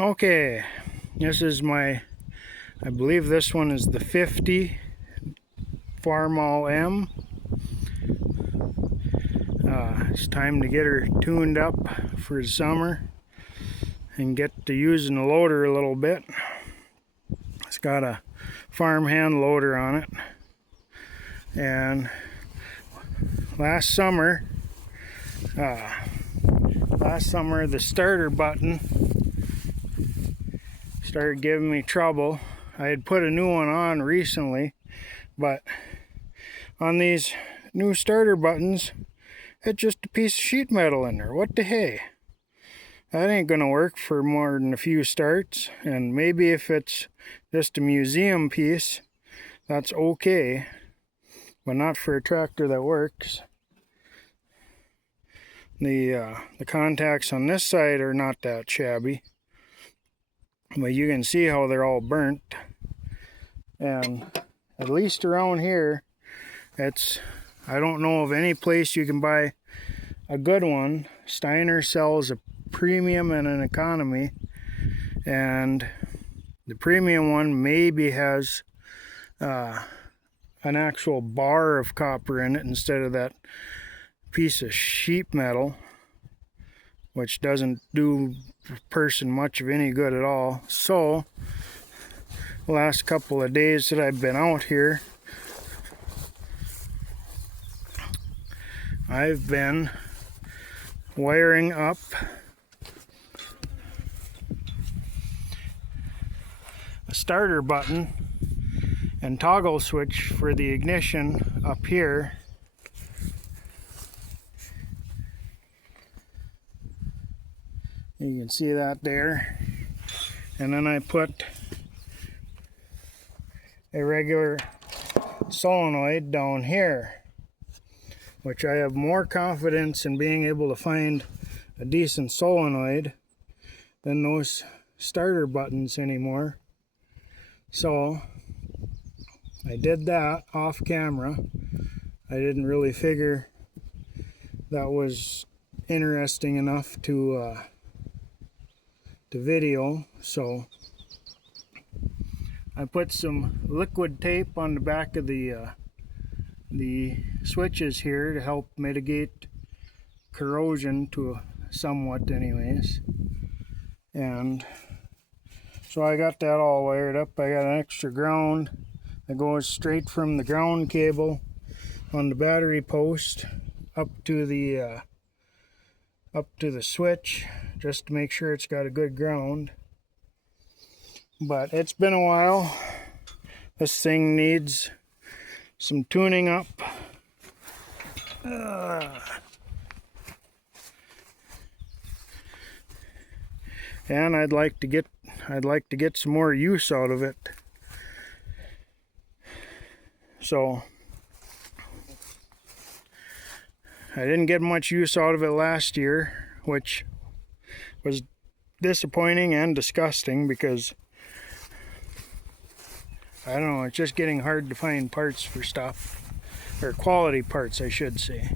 Okay, this is I believe this one is the 50 Farmall M. It's time to get her tuned up for the summer and get to using the loader a little bit. It's got a farm hand loader on it, and last summer the starter button started giving me trouble. I had put a new one on recently, but on these new starter buttons, it's just a piece of sheet metal in there. What the hey? That ain't gonna work for more than a few starts, and maybe if it's just a museum piece, that's okay, but not for a tractor that works. The contacts on this side are not that shabby, but you can see how they're all burnt. And at least around here, I don't know of any place you can buy a good one. Steiner sells a premium and an economy, and the premium one maybe has an actual bar of copper in it instead of that piece of sheet metal, which doesn't do a person much of any good at all. So the last couple of days that I've been out here, I've been wiring up a starter button and toggle switch for the ignition up here. You can see that there. And then I put a regular solenoid down here, which I have more confidence in being able to find a decent solenoid than those starter buttons anymore. So I did that off camera. I didn't really figure that was interesting enough to video, so I put some liquid tape on the back of the switches here to help mitigate corrosion to somewhat anyways. And so I got that all wired up. I got an extra ground that goes straight from the ground cable on the battery post up to the switch, just to make sure it's got a good ground. But it's been a while. This thing needs some tuning up. And I'd like to get some more use out of it. So I didn't get much use out of it last year, which was disappointing and disgusting because I don't know, it's just getting hard to find parts for stuff, or quality parts I should say.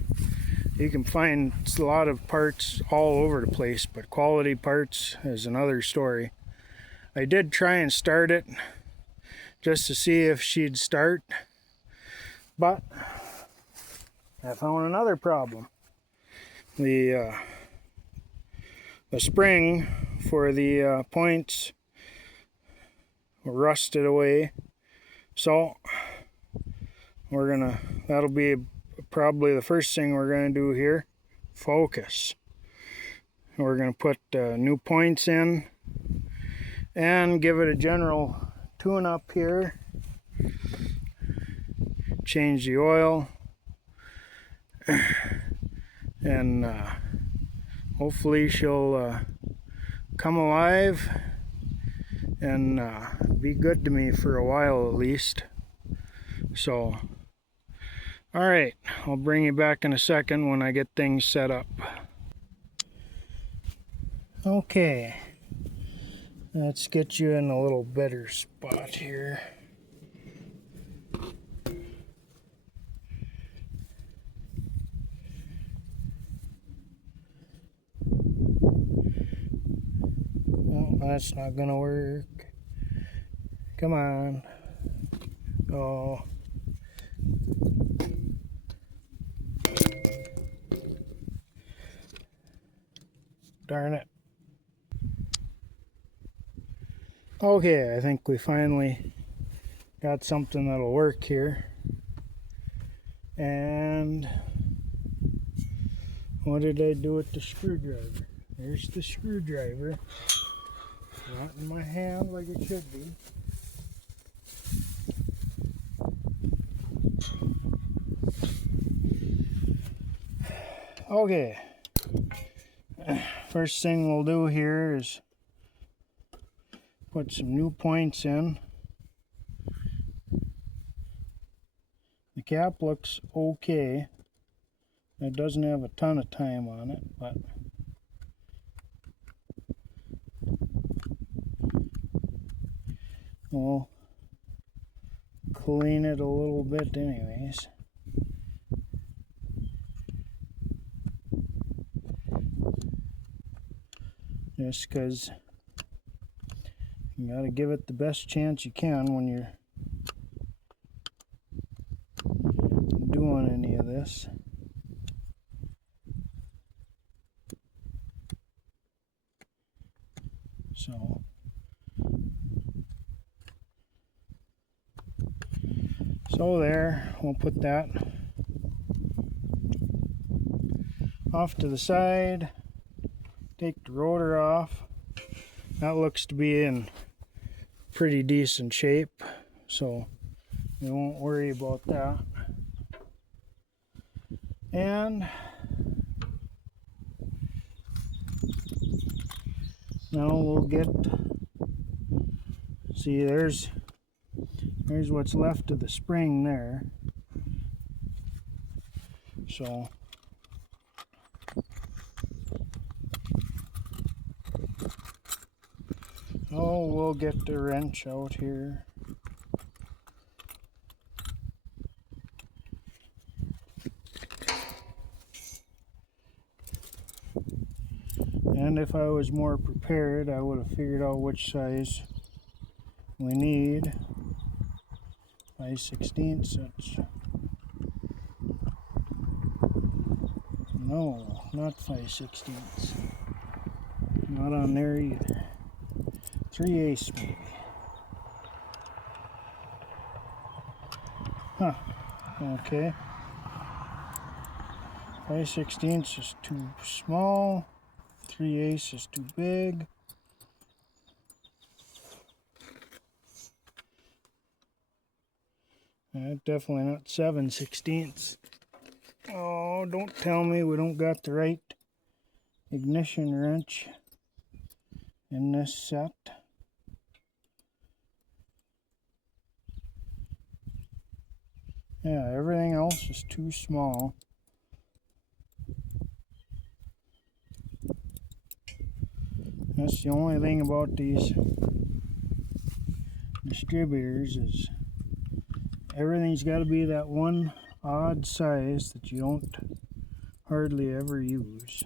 You can find a lot of parts all over the place, but quality parts is another story. I did try and start it just to see if she'd start, but I found another problem. The spring for the points rusted away, so that'll be probably the first thing we're gonna do here. Focus. We're gonna put new points in and give it a general tune up here. Change the oil, and hopefully she'll come alive and be good to me for a while at least. So alright, I'll bring you back in a second when I get things set up. Okay, let's get you in a little better spot here. Well, that's not gonna work. Come on. Oh. Darn it. Okay, I think we finally got something that'll work here. And what did I do with the screwdriver? There's the screwdriver. Not in my hand like it should be. Okay. First thing we'll do here is put some new points in. The cap looks okay. It doesn't have a ton of time on it, but we'll clean it a little bit anyways. Just because you got to give it the best chance you can when you're doing any of this. So there, we'll put that off to the side. Take the rotor off. That looks to be in pretty decent shape, so we won't worry about that. And now we'll get, see, there's what's left of the spring there. So we'll get the wrench out here. And if I was more prepared, I would have figured out which size we need. 5/16. That's, no, not 5/16. Not on there either. 3/8 maybe. Huh. Okay. 5/16 is too small. 3/8 is too big. Definitely not 7/16. Oh, don't tell me we don't got the right ignition wrench in this set. Yeah, everything else is too small. That's the only thing about these distributors is everything's got to be that one odd size that you don't hardly ever use.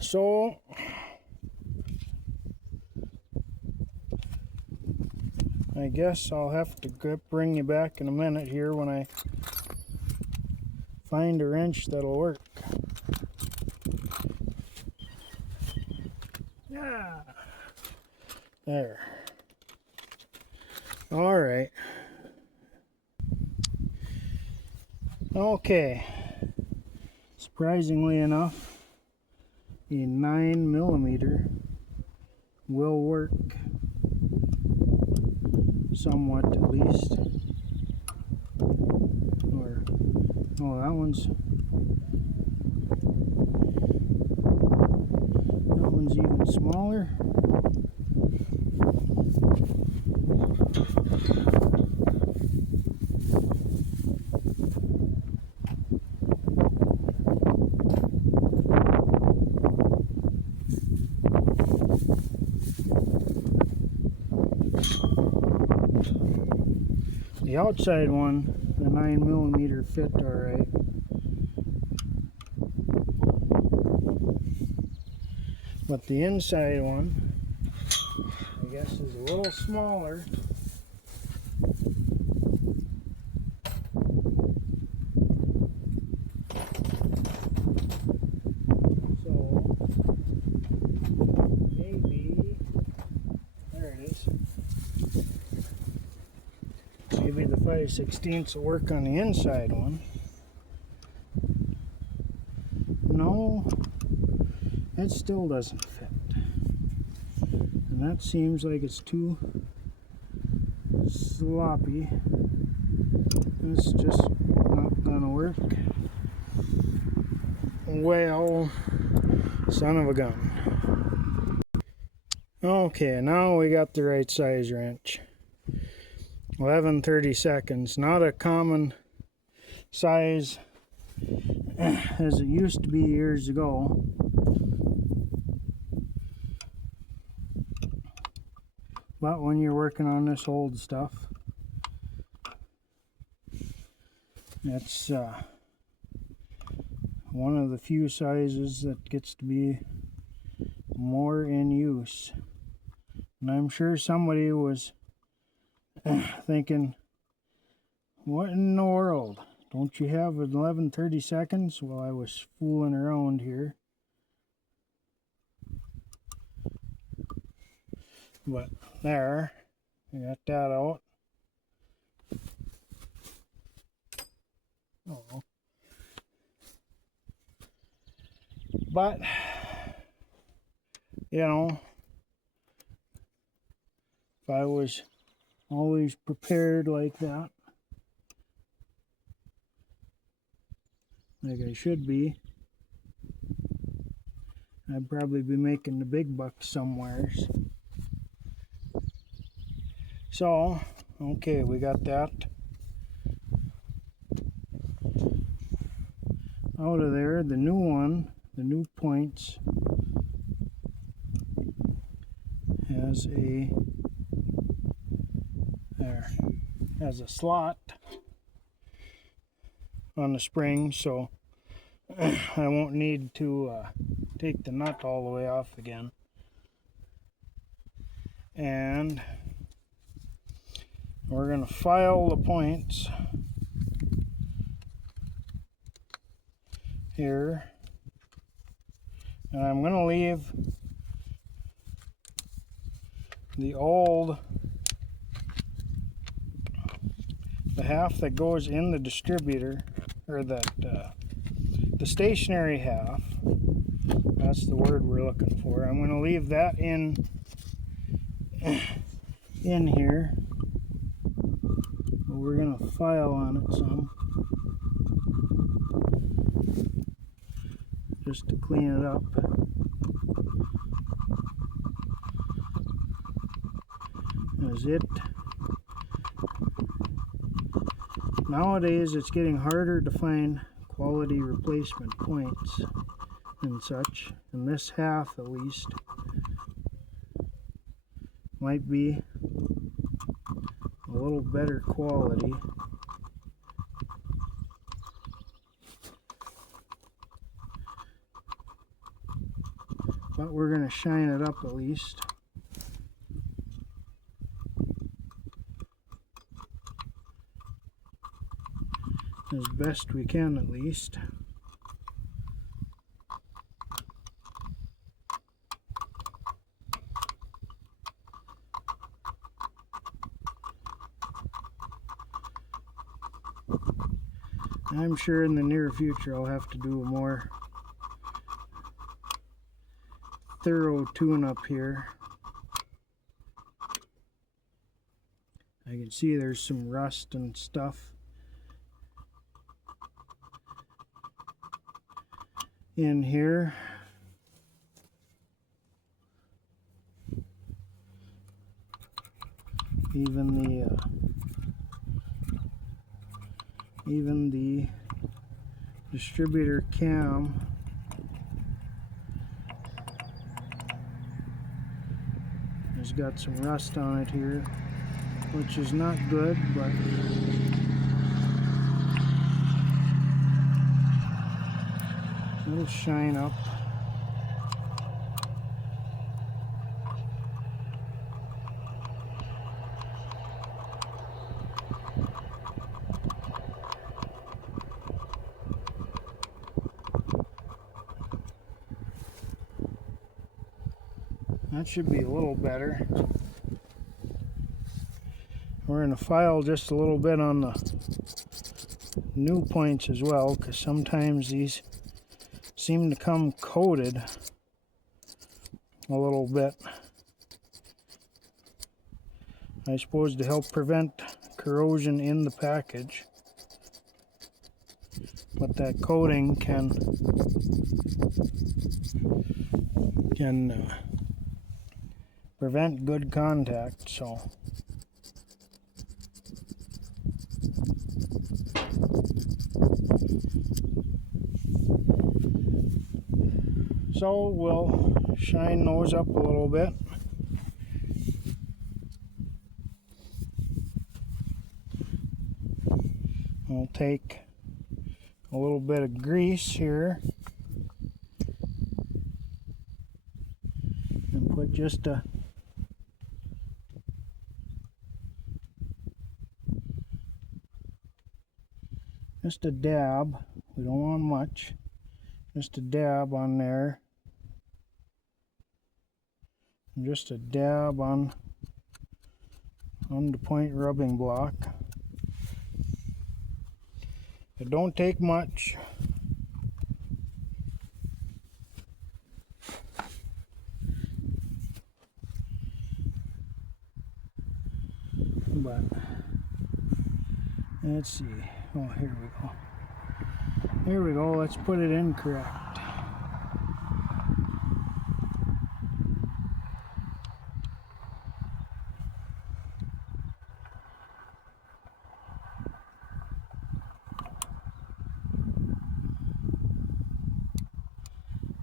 So I guess I'll have to bring you back in a minute here when I find a wrench that'll work. Yeah. There. All right. Okay. Surprisingly enough, a 9mm will work. Somewhat, at least. Or, oh, that one's even smaller. The outside one, the 9mm fit alright. But the inside one, I guess, is a little smaller. Maybe the 5/16 will work on the inside one. No, it still doesn't fit. And that seems like it's too sloppy. It's just not gonna work. Well, son of a gun. Okay, now we got the right size wrench. 11/32, not a common size as it used to be years ago. But when you're working on this old stuff, it's one of the few sizes that gets to be more in use. And I'm sure somebody was thinking, what in the world? Don't you have 11/32? Well, I was fooling around here. But there, I got that out. Oh. But, you know, if I was always prepared like that, like I should be, I'd probably be making the big bucks somewheres. So, okay, we got that out of there. The new one, the new points, has a slot on the spring, so I won't need to take the nut all the way off again. And we're going to file the points here, and I'm going to leave the half that goes in the distributor, or the stationary half, that's the word we're looking for. I'm going to leave that in here. We're going to file on it some, just to clean it up. As nowadays it's getting harder to find quality replacement points and such, and this half at least might be a little better quality. But we're going to shine it up at least. As best we can, at least. I'm sure in the near future I'll have to do a more thorough tune-up here. I can see there's some rust and stuff in here. Even the distributor cam has got some rust on it here, which is not good, but it'll shine up. That should be a little better. We're going to file just a little bit on the new points as well, because sometimes these seem to come coated a little bit. I suppose to help prevent corrosion in the package. But that coating can prevent good contact, so we'll shine those up a little bit. We'll take a little bit of grease here and put just a dab. We don't want much. Just a dab on there. And just a dab on the point rubbing block. It don't take much. But let's see. Oh, here we go. There we go. Let's put it in correct.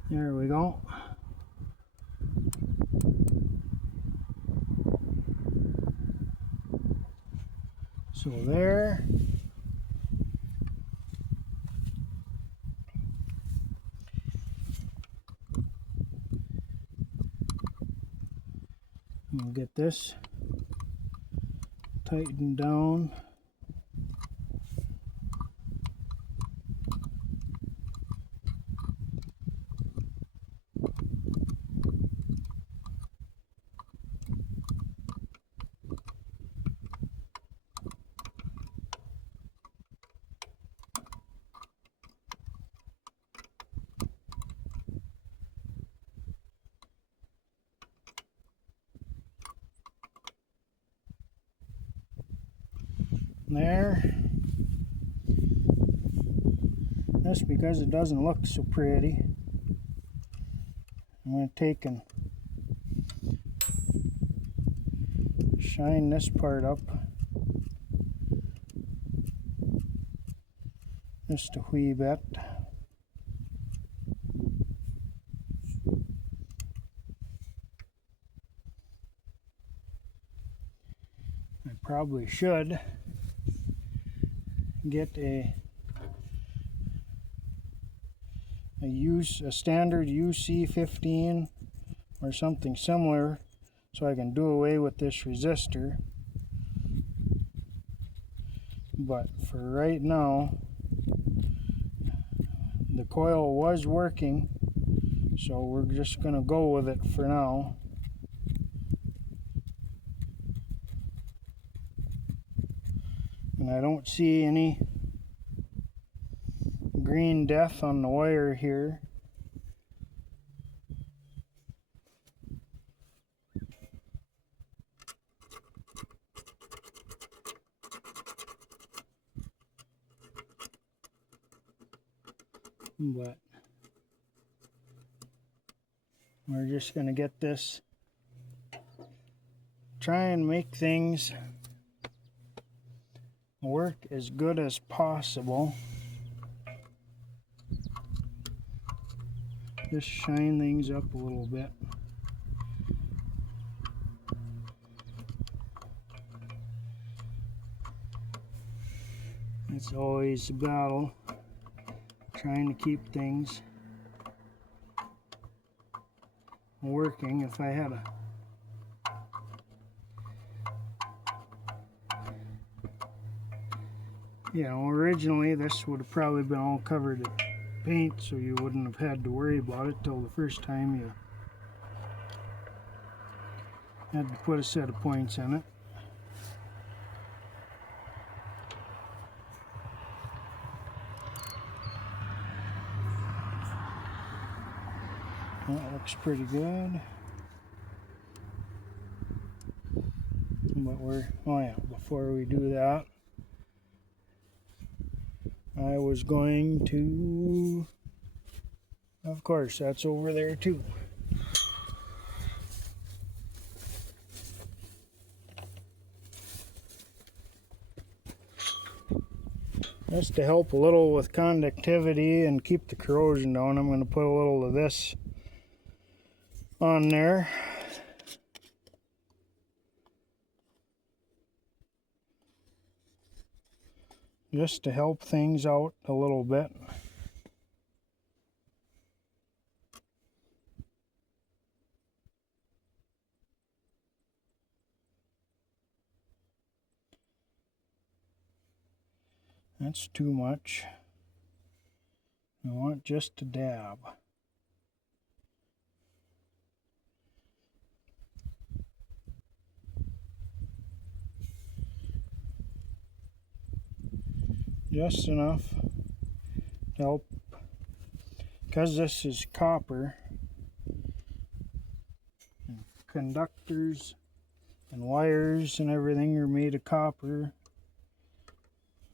There we go. So there. We'll get this tightened down. There. Just because it doesn't look so pretty, I'm going to take and shine this part up just a wee bit. I probably should get a standard UC15 or something similar so I can do away with this resistor. But for right now, the coil was working, so we're just going to go with it for now. And I don't see any green death on the wire here. But we're just going to get this, try and make things work as good as possible. Just shine things up a little bit. It's always a battle trying to keep things working. If I had originally this would have probably been all covered in paint, so you wouldn't have had to worry about it till the first time you Had to put a set of points in it. That looks pretty good. But oh yeah, before we do that, I was going to, of course, that's over there too. Just to help a little with conductivity and keep the corrosion down, I'm going to put a little of this on there. Just to help things out a little bit. That's too much. I want just a dab. Just enough to help, because this is copper, and conductors and wires and everything are made of copper.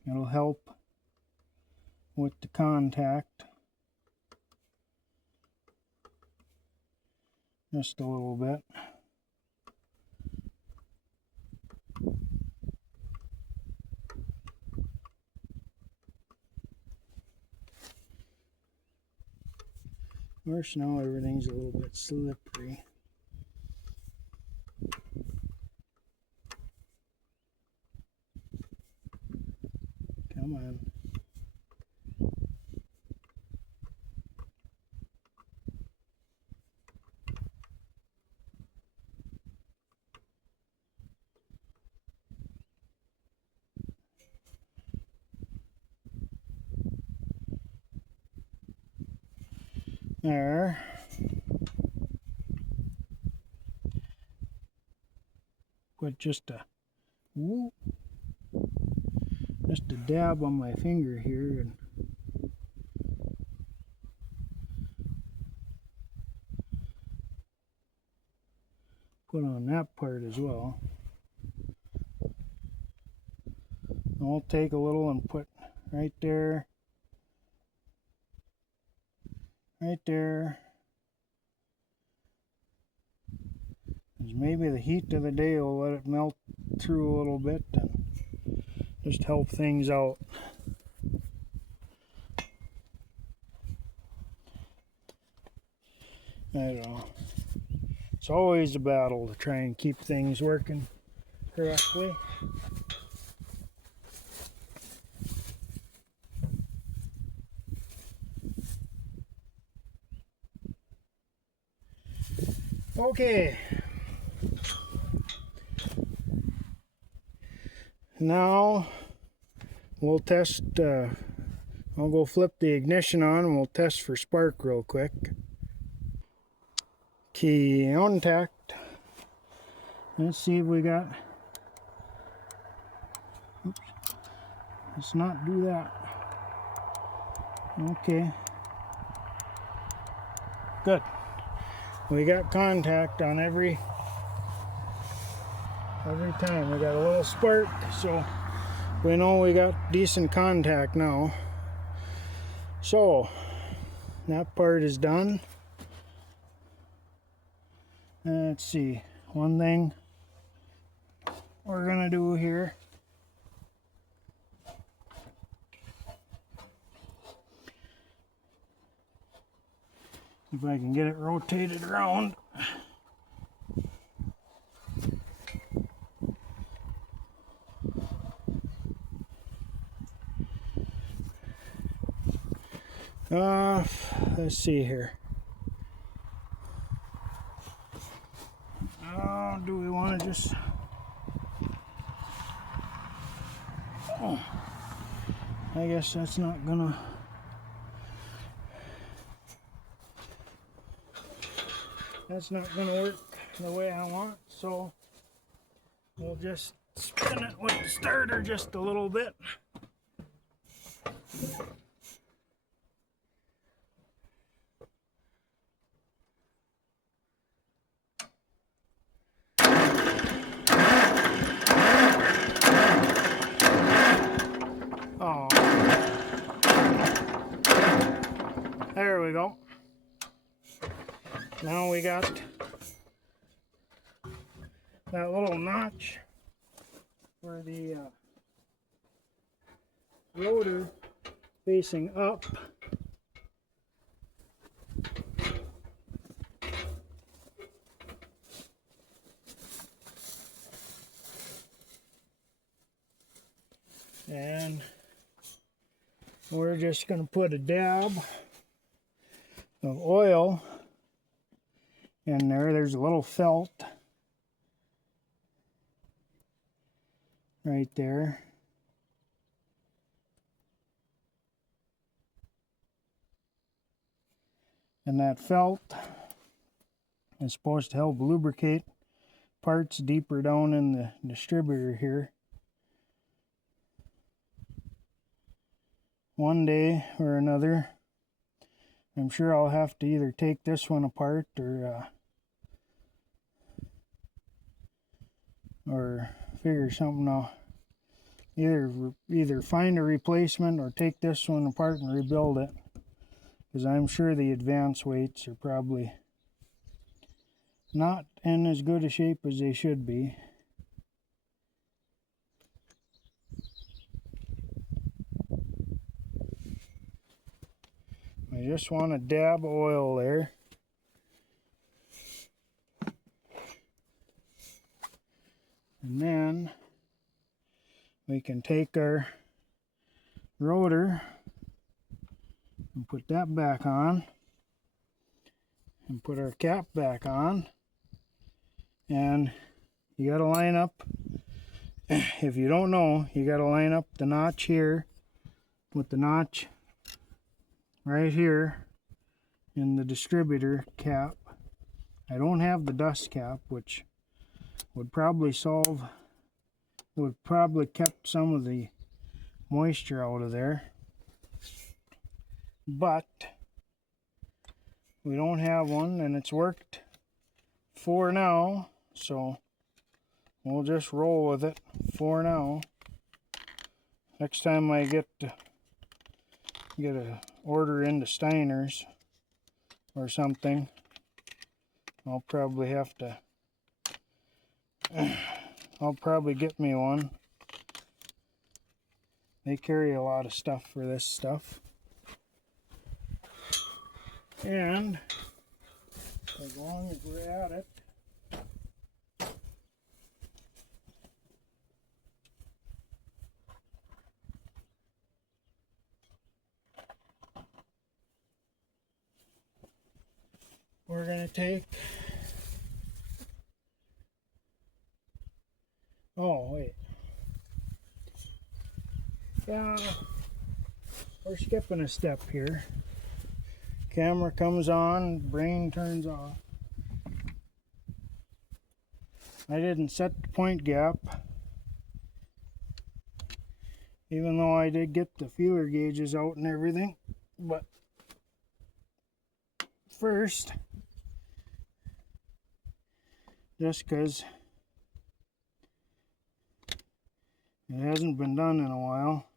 It'll help with the contact just a little bit. Of course, now everything's a little bit slippery. Come on. There. Put just a dab on my finger here and put on that part as well. I'll take a little and put right there, right there. Maybe the heat of the day will let it melt through a little bit and just help things out. I don't know. It's always a battle to try and keep things working correctly. Okay. Now we'll test, I'll go flip the ignition on and we'll test for spark real quick. Key contact. Let's see if we got, oops, let's not do that. Okay. Good. We got contact on every time. We got a little spark, so we know we got decent contact now. So that part is done. Let's see, one thing we're gonna do here, if I can get it rotated around. Let's see here. Do we want to just... Oh, I guess that's not gonna... That's not gonna work the way I want. So we'll just spin it with the starter just a little bit. Oh, there we go. Now we got that little notch for the rotor facing up. And we're just going to put a dab of oil in there. There's a little felt right there. And that felt is supposed to help lubricate parts deeper down in the distributor here. One day or another, I'm sure I'll have to either take this one apart or figure something out. Either find a replacement or take this one apart and rebuild it, because I'm sure the advance weights are probably not in as good a shape as they should be. I just want to dab oil there. And then we can take our rotor and put that back on and put our cap back on. And you got to line up, if you don't know, you got to line up the notch here with the notch right here in the distributor cap. I don't have the dust cap, which would probably kept some of the moisture out of there, but we don't have one, and it's worked for now, so we'll just roll with it for now. Next time I get a order into Steiner's or something, I'll probably have to I'll probably get me one. They carry a lot of stuff for this stuff. And as long as we're at it, we're going to take, oh wait, yeah, we're skipping a step here. Camera comes on, brain turns off. I didn't set the point gap, even though I did get the feeler gauges out and everything. But first, just because it hasn't been done in a while,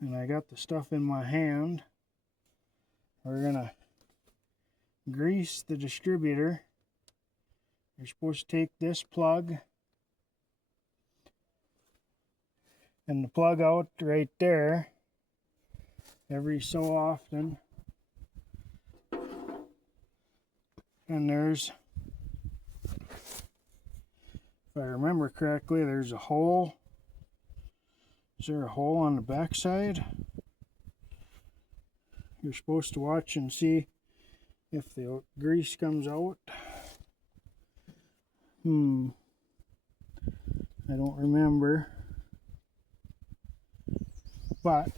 and I got the stuff in my hand, we're gonna grease the distributor. You're supposed to take this plug and the plug out right there every so often. And there's, if I remember correctly, there's a hole. Is there a hole on the back side? You're supposed to watch and see if the grease comes out. I don't remember. But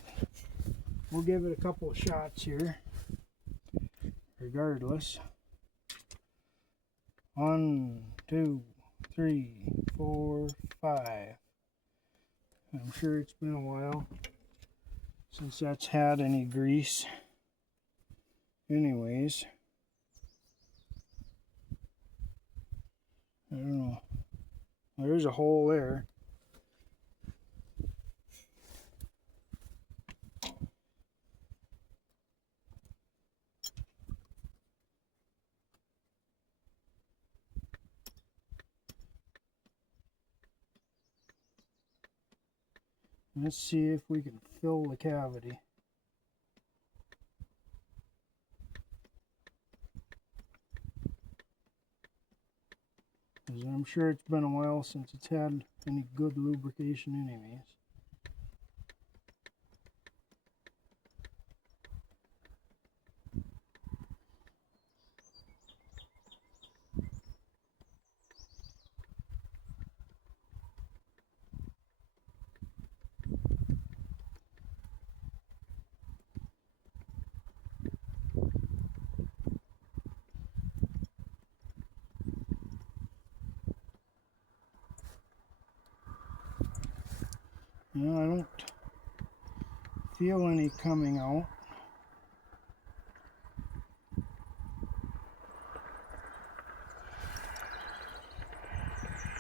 we'll give it a couple of shots here, regardless. 1, 2, 3, 4, 5. I'm sure it's been a while since that's had any grease. Anyways, I don't know. There's a hole there. Let's see if we can fill the cavity. Because I'm sure it's been a while since it's had any good lubrication anyways. No, I don't feel any coming out.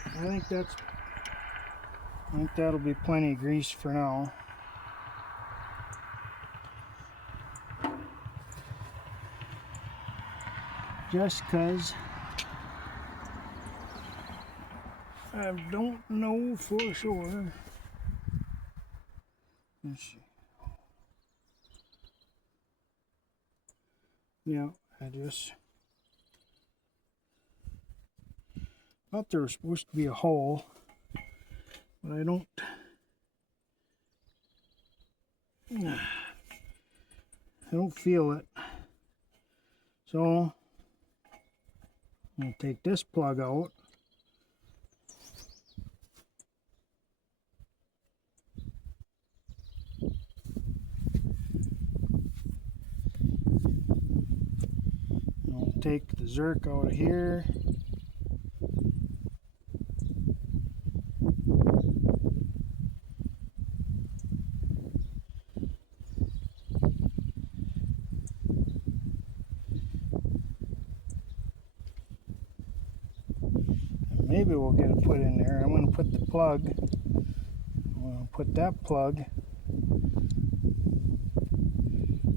I think that'll be plenty of grease for now. Just 'cause I don't know for sure. Let's see. Yeah, I just thought there was supposed to be a hole, but I don't feel it. So I'm gonna take this plug out. I'll take the zerk out of here. Maybe we'll get it put in there. I'm going to put the plug. I'm going to put that plug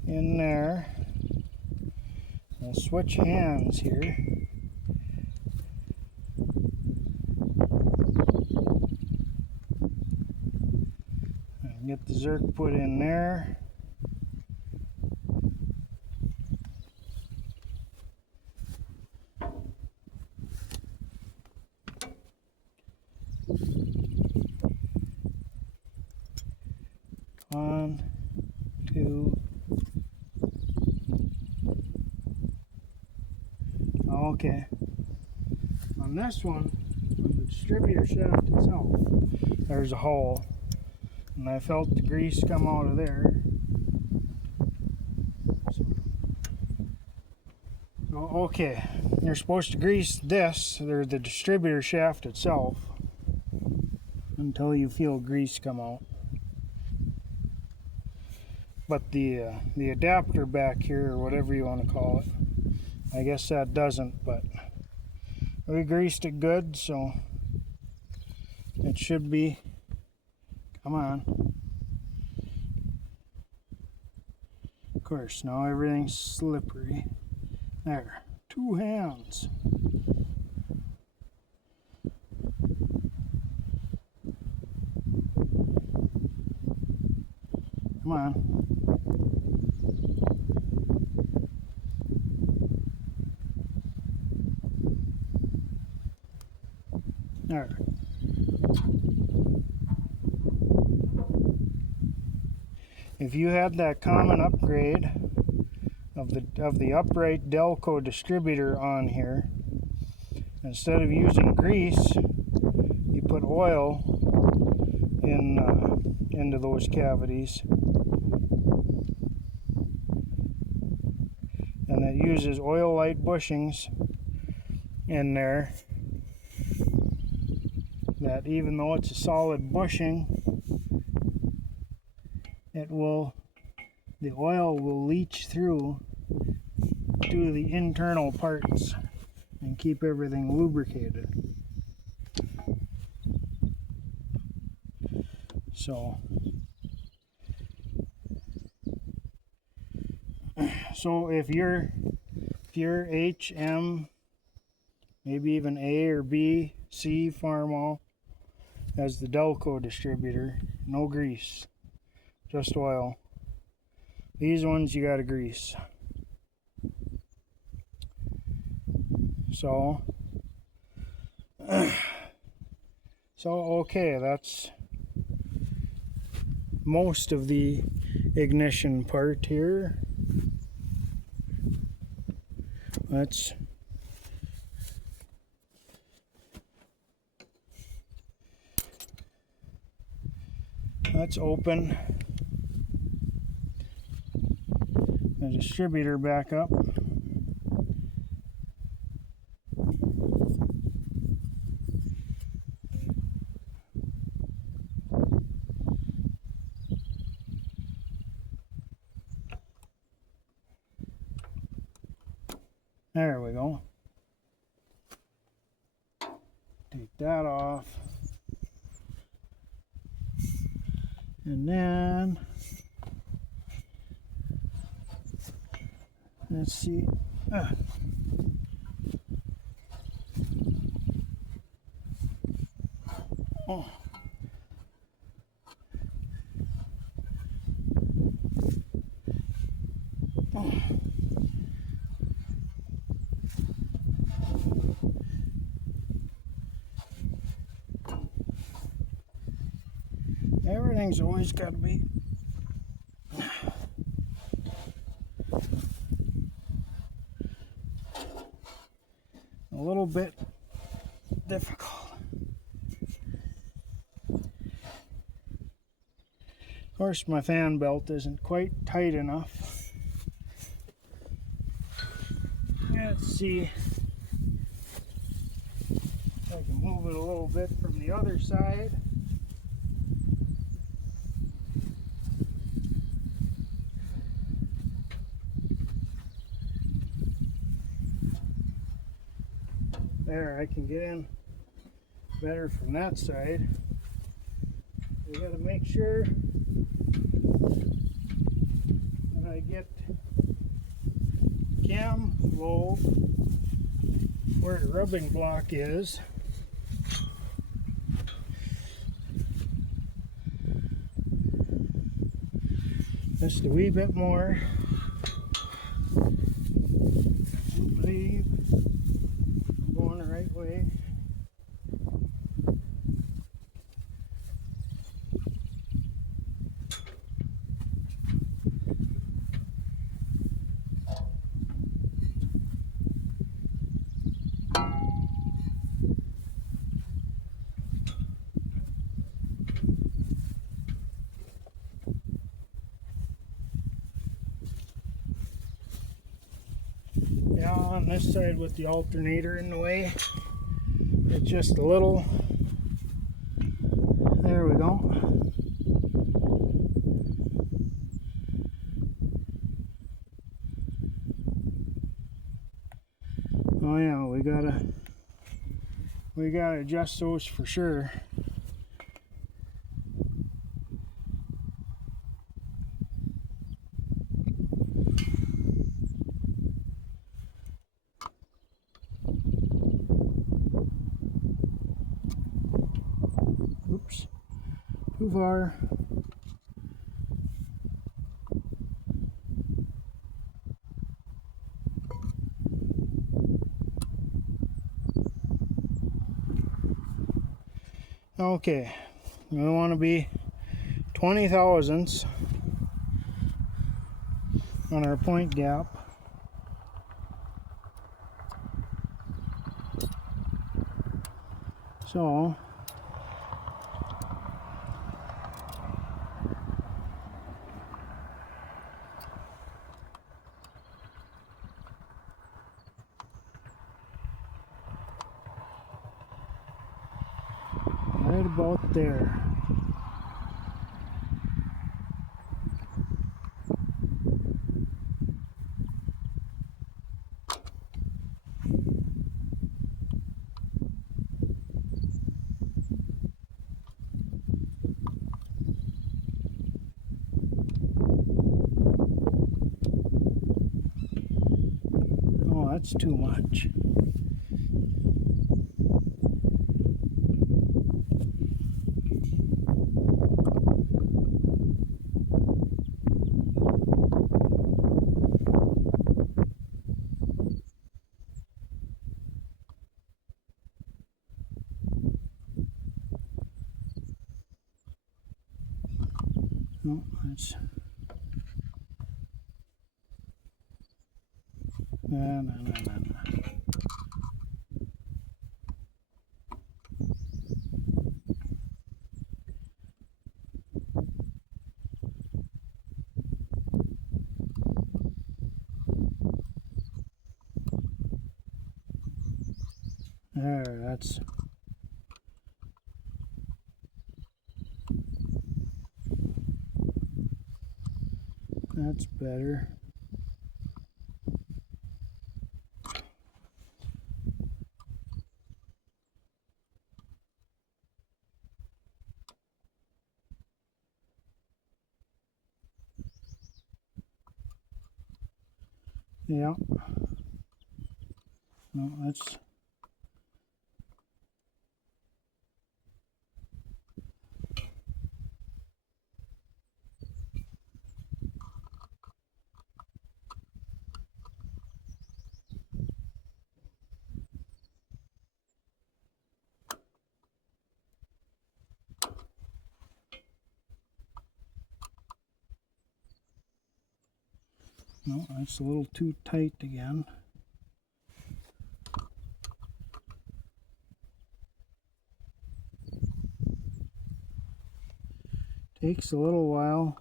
in there. I'll switch hands here. And get the zerk put in there. One, two. Okay. On this one, on the distributor shaft itself, there's a hole. And I felt the grease come out of there. So, okay. You're supposed to grease this, or the distributor shaft itself, until you feel grease come out. But the adapter back here, or whatever you want to call it, I guess that doesn't, but we greased it good, so it should be, come on. Of course, now everything's slippery. There, 2 hands. Come on. There. If you had that common upgrade of the upright Delco distributor on here, instead of using grease, you put oil into those cavities, and it uses oil light bushings in there that even though it's a solid bushing, the oil will leach through to the internal parts and keep everything lubricated. So if you're HM, maybe even A or B, C Farmall as the Delco distributor, no grease, just oil. These ones you gotta grease. So okay, that's most of the ignition part here. That's open the distributor back up. There we go. Take that off. And then, let's see. Oh. Oh. Everything's always got to be a little bit difficult. Of course, my fan belt isn't quite tight enough. Let's see if I can move it a little bit from the other side. There, I can get in better from that side. We got to make sure that I get cam lobe where the rubbing block is. Just a wee bit more. I believe I'm going the right way. Yeah, on this side with the alternator in the way, it's just a little. There we go. Oh yeah, we gotta adjust those for sure. Oops, too far. Okay, we want to be 20 thousandths on our point gap. So about there. Oh, that's too much. No, that's no. There, that's better. Yeah. No, that's no, that's a little too tight again. Takes a little while.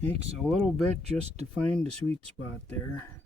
Takes a little bit just to find the sweet spot there.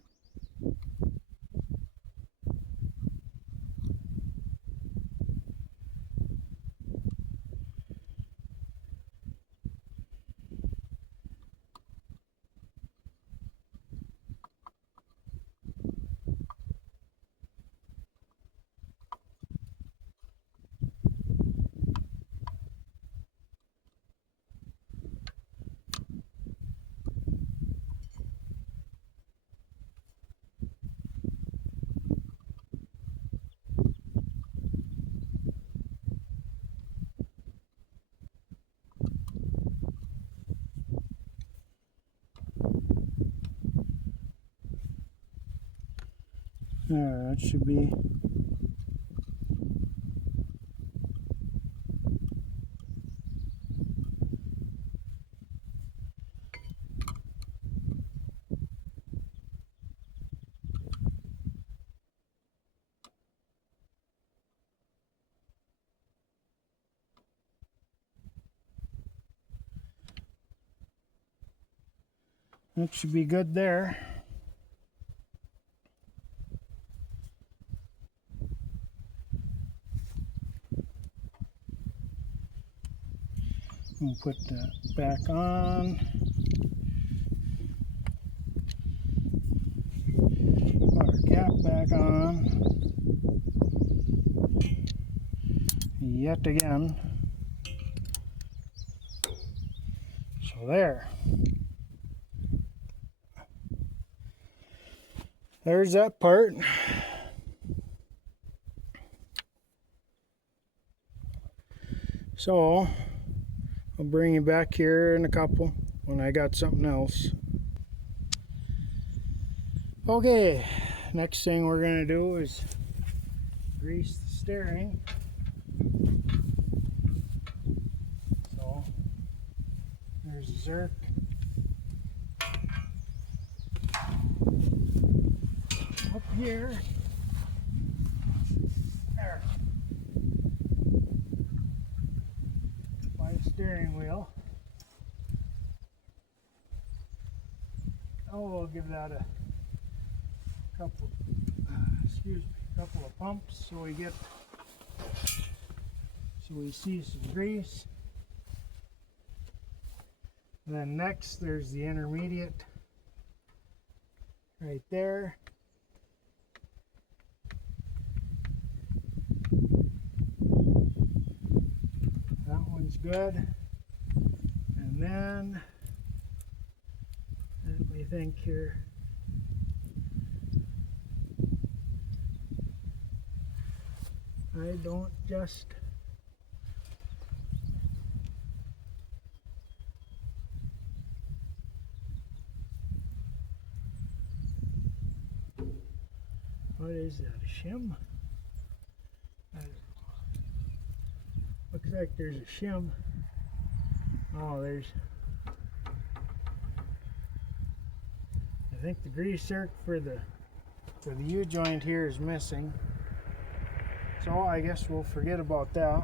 There, that should be. That should be good there. We'll put that back on. Put our cap back on. Yet again. So there. There's that part. So I'll bring you back here in a couple when I got something else. Okay, next thing we're going to do is grease the steering. So there's the Zerk. Up here. There. By steering wheel. Oh, we'll give that a couple, couple of pumps so we see some grease. And then next there's the intermediate right there. That one's good. And then let me think here. I don't just what is that, a shim? I don't know. Looks like there's a shim. Oh, I think the grease zerk for the U-joint here is missing. So I guess we'll forget about that.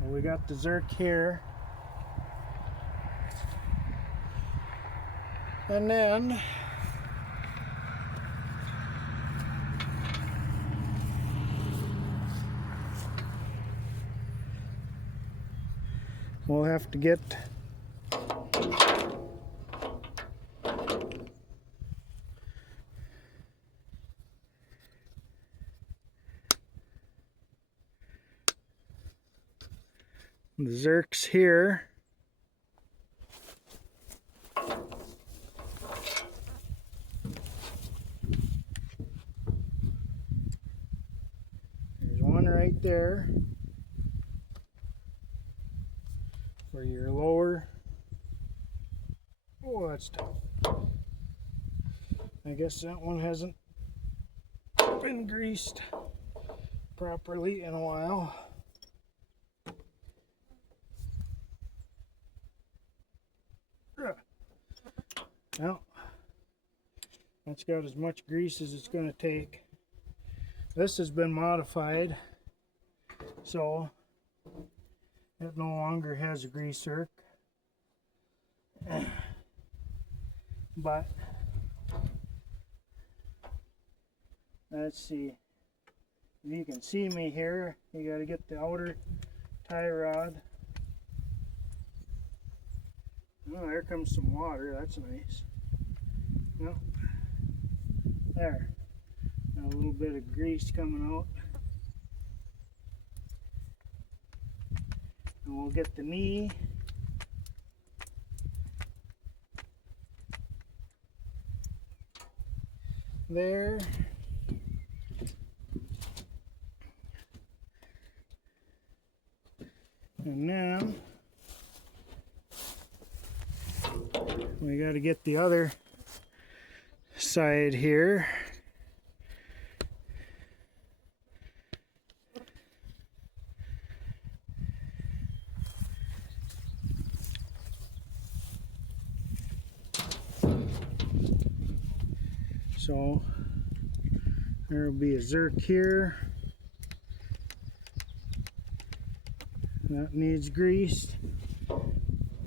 Well, we got the zerk here. And then we'll have to get the zerks here. There's one right there for your lower. Oh, that's tough. I guess that one hasn't been greased properly in a while. Well, that's got as much grease as it's going to take. This has been modified, so it no longer has a grease zerk. But let's see. If you can see me here, you got to get the outer tie rod. Oh, there comes some water. That's nice. Well, there. Got a little bit of grease coming out. And we'll get the knee. There. And then we got to get the other side here. So there will be a zerk here. That needs greased.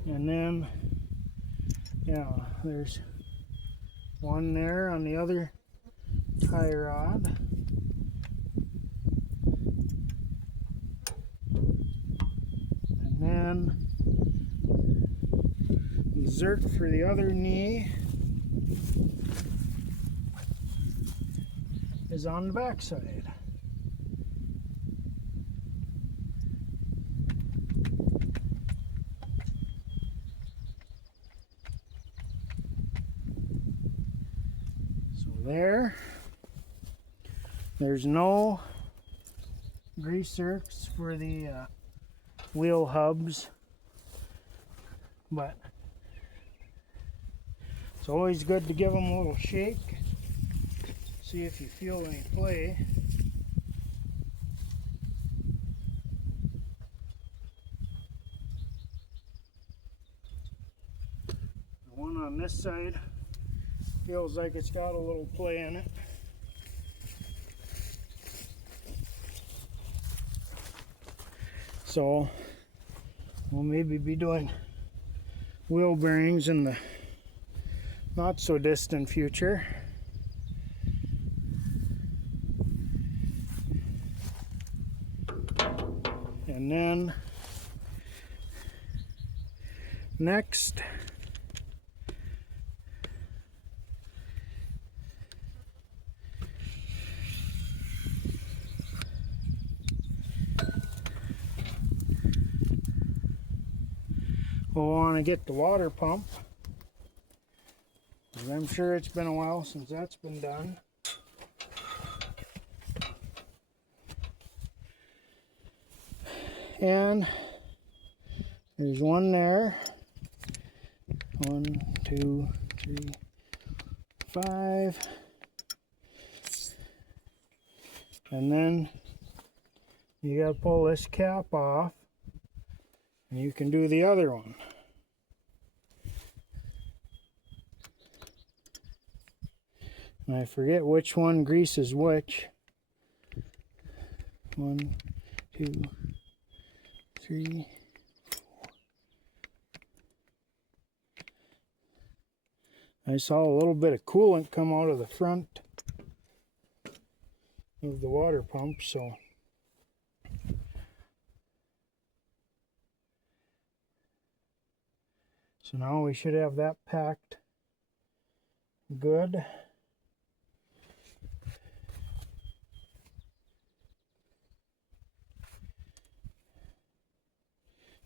And then, yeah, there's one there on the other tie rod. And then the zerk for the other knee is on the back side. There's no grease zerks for the wheel hubs, but it's always good to give them a little shake, see if you feel any play. The one on this side feels like it's got a little play in it. So we'll maybe be doing wheel bearings in the not so distant future. And then next, we'll want to get the water pump, because I'm sure it's been a while since that's been done. And there's one there. 1, 2, 3, 5. And then you gotta pull this cap off, and you can do the other one. And I forget which one greases which. 1, 2, 3, 4. I saw a little bit of coolant come out of the front of the water pump, so now we should have that packed good.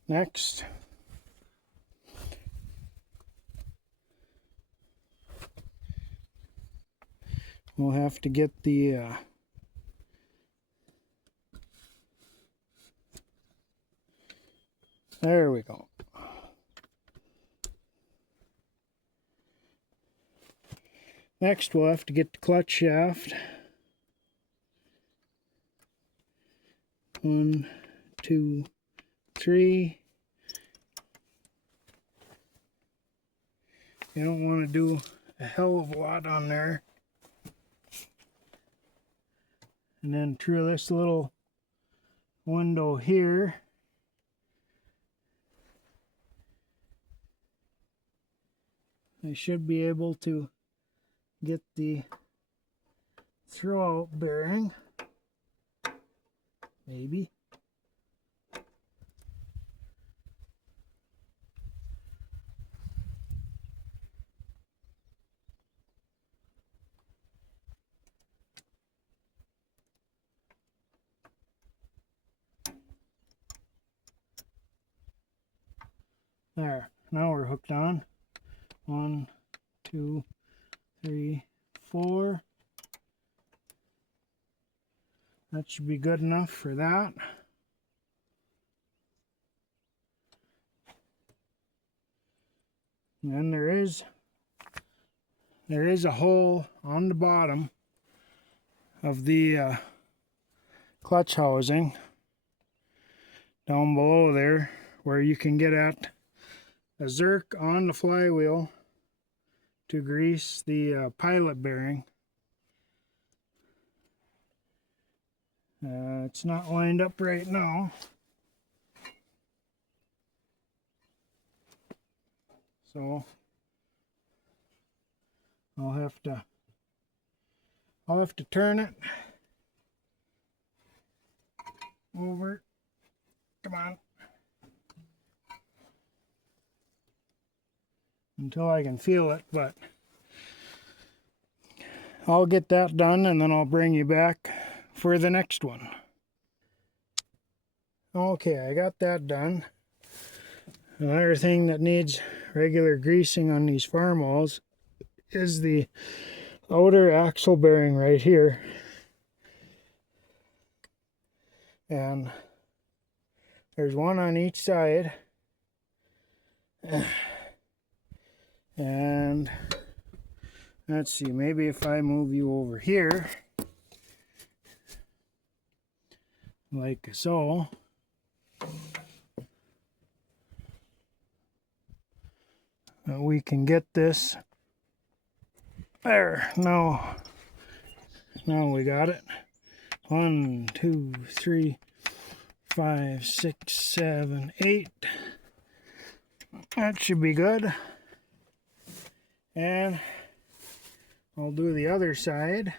Next, we'll have to get the there we go. Next, we'll have to get the clutch shaft. 1, 2, 3. You don't want to do a hell of a lot on there. And then through this little window here, I should be able to get the throwout bearing, maybe. There, now we're hooked on. 1, 2, 3, 4. That should be good enough for that. And then there is a hole on the bottom of the clutch housing down below there, where you can get at a zerk on the flywheel to grease the pilot bearing. It's not lined up right now, so I'll have to turn it over. Come on. Until I can feel it, but I'll get that done and then I'll bring you back for the next one. Okay, I got that done. Another thing that needs regular greasing on these Farmalls is the outer axle bearing right here. And there's one on each side. And let's see, maybe if I move you over here, like so, we can get this there. Now we got it. 1, 2, 3, 5, 6, 7, 8. That should be good. And I'll do the other side.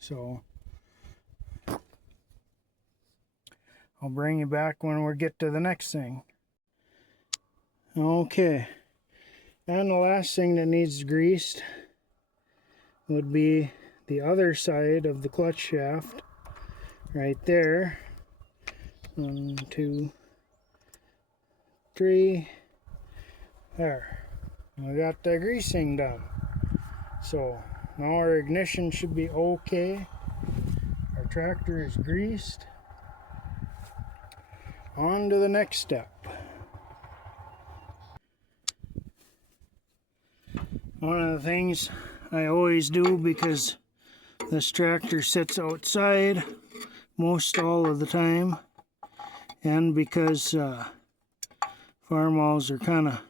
So I'll bring you back when we get to the next thing. Okay. And the last thing that needs greased would be the other side of the clutch shaft. Right there. 1, 2, 3. There. We got the greasing done. So now our ignition should be okay. Our tractor is greased. On to the next step. One of the things I always do, because this tractor sits outside most all of the time, and because Farmalls are kind of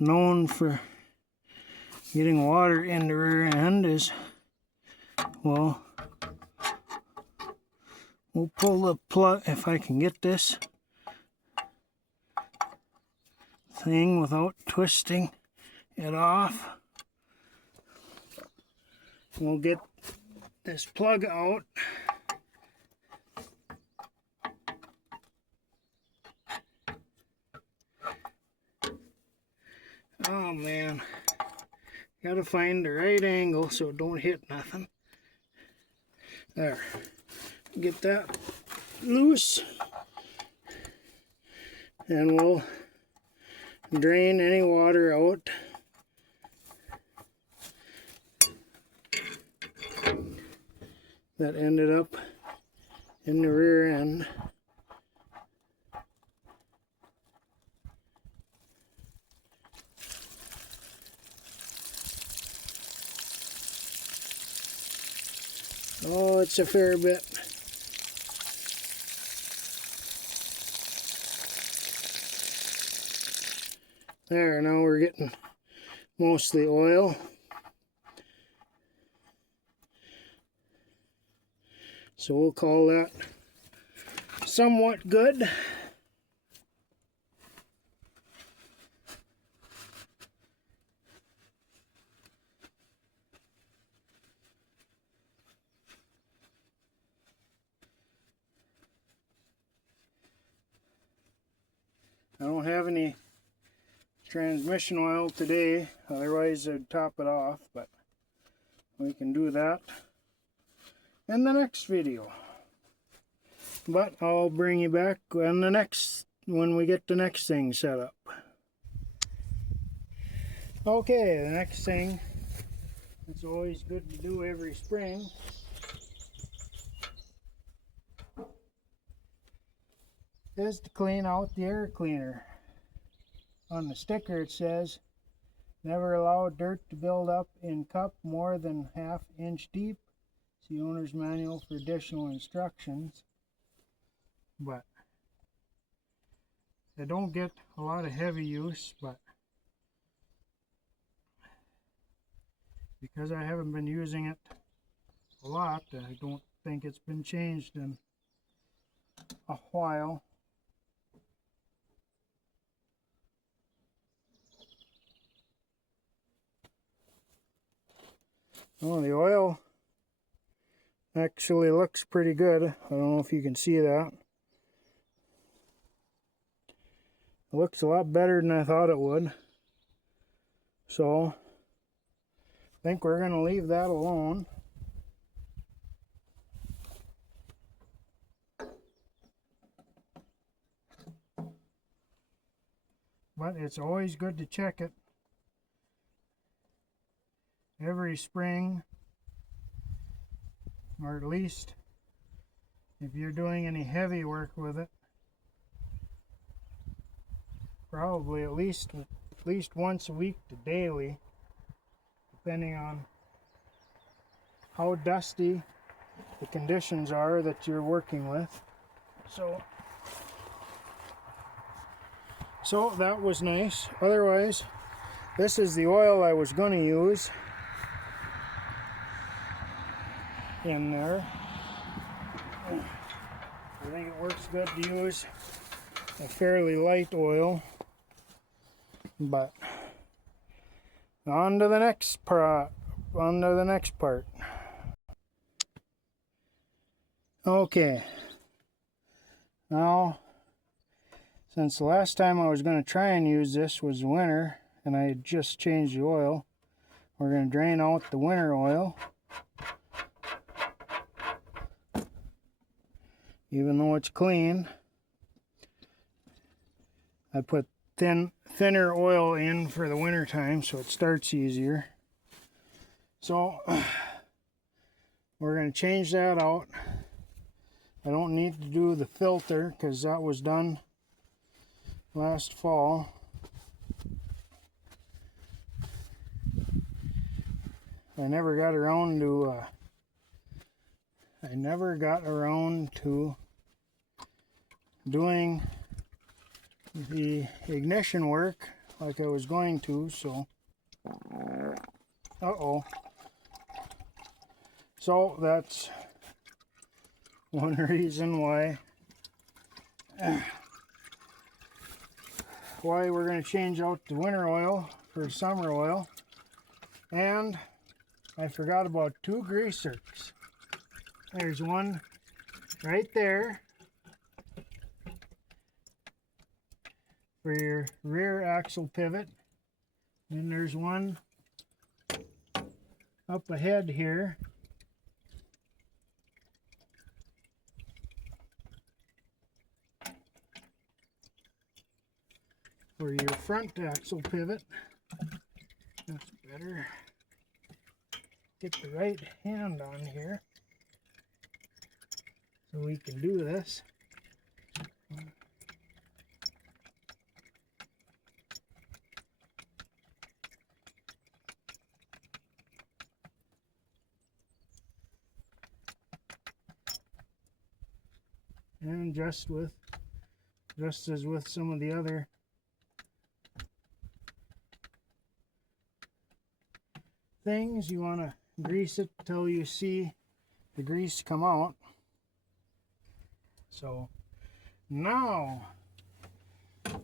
known for getting water in the rear end, is, well, we'll pull the plug, if I can get this thing without twisting it off. We'll get this plug out. Oh man, gotta find the right angle so it don't hit nothing. There, get that loose, and we'll drain any water out. That ended up in the rear end. Oh, it's a fair bit. There, now we're getting most of the oil. So we'll call that somewhat good. I don't have any transmission oil today, otherwise I'd top it off, but we can do that in the next video. But I'll bring you back when we get the next thing set up. Okay, the next thing, it's always good to do every spring, is to clean out the air cleaner. On the sticker it says, never allow dirt to build up in cup more than ½ inch deep. See owner's manual for additional instructions. But they don't get a lot of heavy use, but because I haven't been using it a lot, I don't think it's been changed in a while. Oh, the oil actually looks pretty good. I don't know if you can see that. It looks a lot better than I thought it would. So I think we're going to leave that alone. But it's always good to check it every spring, or at least if you're doing any heavy work with it, probably at least once a week to daily, depending on how dusty the conditions are that you're working with. So that was nice. Otherwise, this is the oil I was going to use in there. I think it works good to use a fairly light oil. But on to the next part. Okay. Now, since the last time I was going to try and use this was winter, and I had just changed the oil, we're going to drain out the winter oil. Even though it's clean, I put thinner oil in for the winter time so it starts easier. So we're going to change that out. I don't need to do the filter because that was done last fall. I never got around to doing the ignition work like I was going to, so so that's one reason why we're going to change out the winter oil for summer oil. And I forgot about 2 greasers. There's one right there for your rear axle pivot. And there's one up ahead here for your front axle pivot. That's better. Get the right hand on here so we can do this. And just as with some of the other things, you want to grease it till you see the grease come out. So now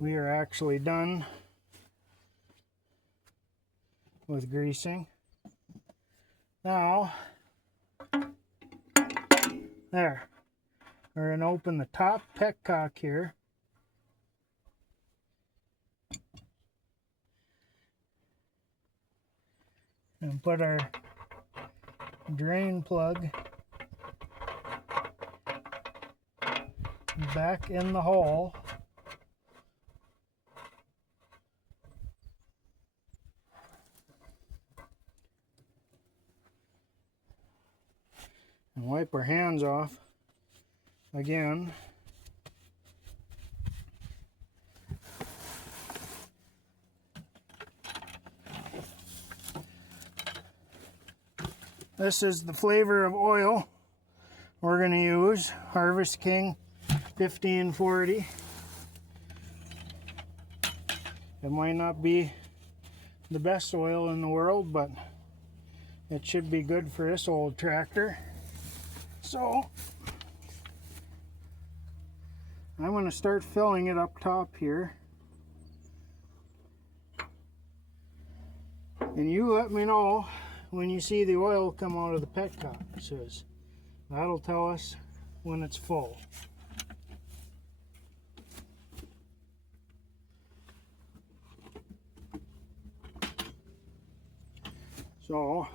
we are actually done with greasing. Now, there. We're going to open the top petcock here. And put our drain plug back in the hole. And wipe our hands off again. This is the flavor of oil we're going to use, Harvest King 1540. It might not be the best oil in the world, but it should be good for this old tractor. So I'm going to start filling it up top here. And you let me know when you see the oil come out of the petcock. That'll tell us when it's full. So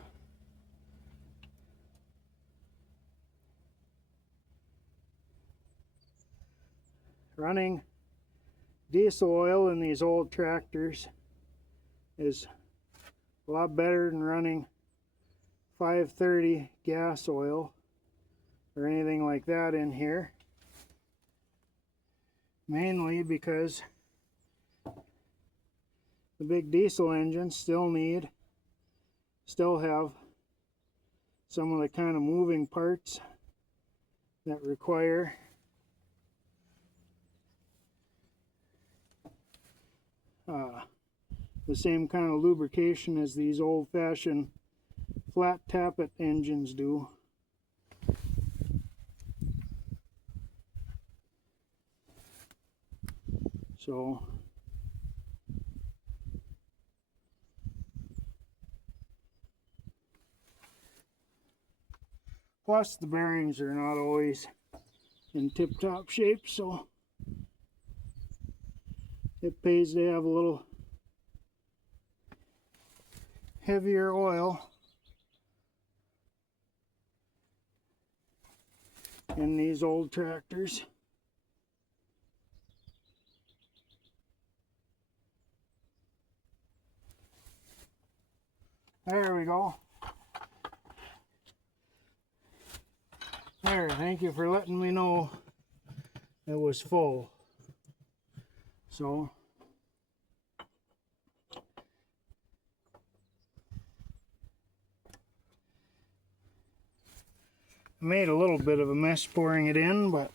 running diesel oil in these old tractors is a lot better than running 530 gas oil or anything like that in here, mainly because the big diesel engines still have some of the kind of moving parts that require the same kind of lubrication as these old-fashioned flat tappet engines do. So plus the bearings are not always in tip-top shape, so it pays to have a little heavier oil in these old tractors. There we go. There, thank you for letting me know it was full. So I made a little bit of a mess pouring it in, but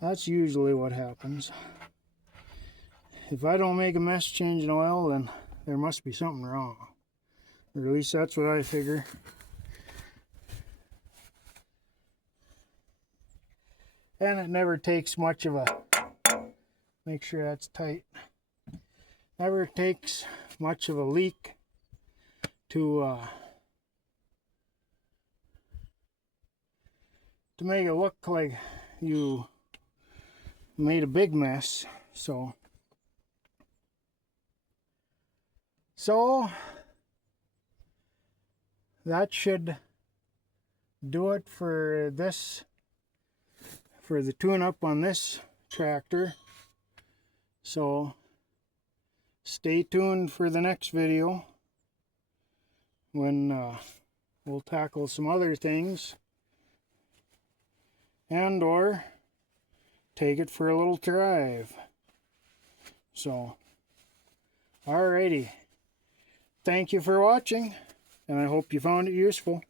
that's usually what happens. If I don't make a mess changing oil, then there must be something wrong. Or at least that's what I figure. And it never takes much of a, make sure that's tight, never takes much of a leak to make it look like you made a big mess. So that should do it for this, for the tune-up on this tractor. So stay tuned for the next video when we'll tackle some other things and or take it for a little drive. So alrighty, thank you for watching, and I hope you found it useful.